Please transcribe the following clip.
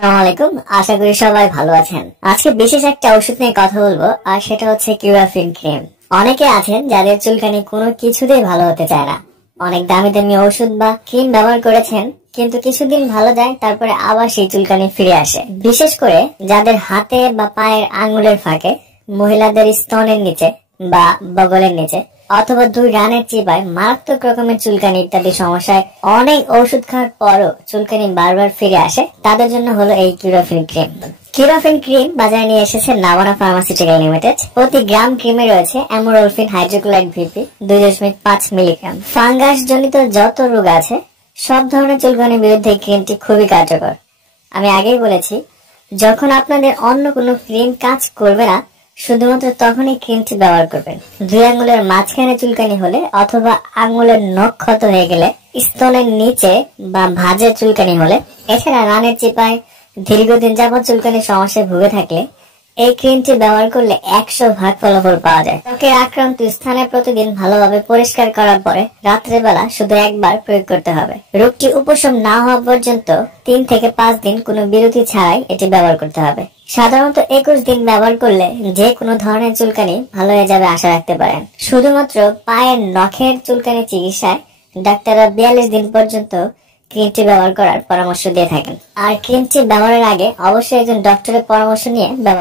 আসসালামু আলাইকুম। আশা করি সবাই ভালো আছেন। আজকে বিশেষ একটা ওষুধ নিয়ে কথা বলবো, আর সেটা হচ্ছে কিউরাফিন ক্রিম। অনেকে আছেন যাদের চুলকানি কোনো কিছুতেই ভালো হতে চায় না। অনেক দামি দামি ওষুধ বা ক্রিম ব্যবহার করেছেন, কিন্তু কিছুদিন ভালো যায়, তারপরে আবার সেই চুলকানি ফিরে আসে। বিশেষ করে যাদের হাতে বা পায়ের আঙ্গুলের ফাঁকে, মহিলাদের স্তনের নিচে বা বগলের নিচে অথবা দুই ডানের চিপায় মারাত্মক রকমের চুলকানি ইত্যাদি সমস্যায় অনেক ওষুধ খাওয়ার পরও চুলকানি বারবার ফিরে আসে, তাদের জন্য হলো এই কিউরাফিন ক্রিম। কিউরাফিন ক্রিম বাজারে নিয়ে এসেছে নাভানা ফার্মাসিউটিক্যাল লিমিটেড। প্রতি গ্রাম ক্রিমে রয়েছে অ্যামোরোলফিন হাইড্রোক্লোরাইড ভিপি 2.5 মিলিগ্রাম। ফাঙ্গাস জনিত যত রোগ আছে সব ধরনের চুলকানির বিরুদ্ধে ক্রিমটি খুবই কার্যকর। আমি আগেই বলেছি, যখন আপনাদের অন্য কোনো ক্রিম কাজ করবে না, শুধুমাত্র তখনই ক্রিমটি ব্যবহার করবেন। দুই আঙ্গুলের মাঝখানে চুলকানি হলে অথবা আঙ্গুলের নখ ক্ষত হয়ে গেলে, স্তনের নিচে বা ভাঁজের চুলকানি হলে, এছাড়া রানের চিপায় দীর্ঘদিন যাবত চুলকানির সমস্যায় ভুগে থাকলে এই ক্রিমটি ব্যবহার করলে 100% ফলাফল পাওয়া যায়। ত্বকের আক্রান্ত স্থানে প্রতিদিন ভালোভাবে পরিষ্কার করার পরে রাত্রেবেলা শুধু একবার প্রয়োগ করতে হবে। রোগটি উপশম না হওয়া পর্যন্ত 3 থেকে 5 দিন কোনো বিরতি ছাড়াই এটি ব্যবহার করতে হবে। সাধারণত 21 দিন ব্যবহার করলে যে কোনো ধরনের চুলকানি ভালো হয়ে যাবে আশা রাখতে পারেন। শুধুমাত্র পায়ের নখের চুলকানি চিকিৎসায় ডাক্তাররা 42 দিন পর্যন্ত ক্রিমটি ব্যবহার করার পরামর্শ দিয়ে থাকেন। আর ক্রিমটি ব্যবহারের আগে অবশ্যই একজন ডক্টরের পরামর্শ নিয়ে ব্যবহার